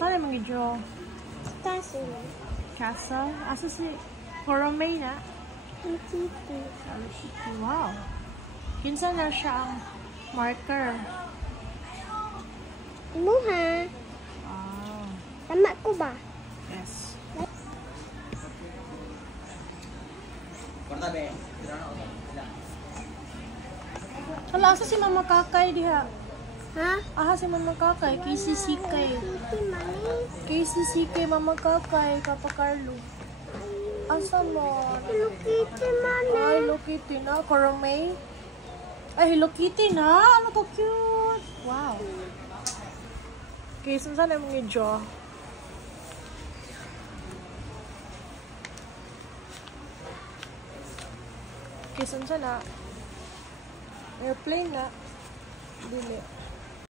Saan yung mga draw? Castle. Castle? Asa si Koromay na? Kitty. Hello Kitty. Wow. Kinsa na siya ang marker. Imo ha? Wow. Tama ko ba? Yes. Hala, asa si Mama Kakay diha? Ha? Aha si Mama Kakay, KCCK. Kitty mali. KCCK Mama Kakay, Papa Carlo. Asa mo? Hello Kitty mali. Ay, Hello Kitty na. Koromay. Ay, Hello Kitty na. Ano to cute. Wow. Okay, saan na mga jaw? Okay, saan na? Airplane na. Dili.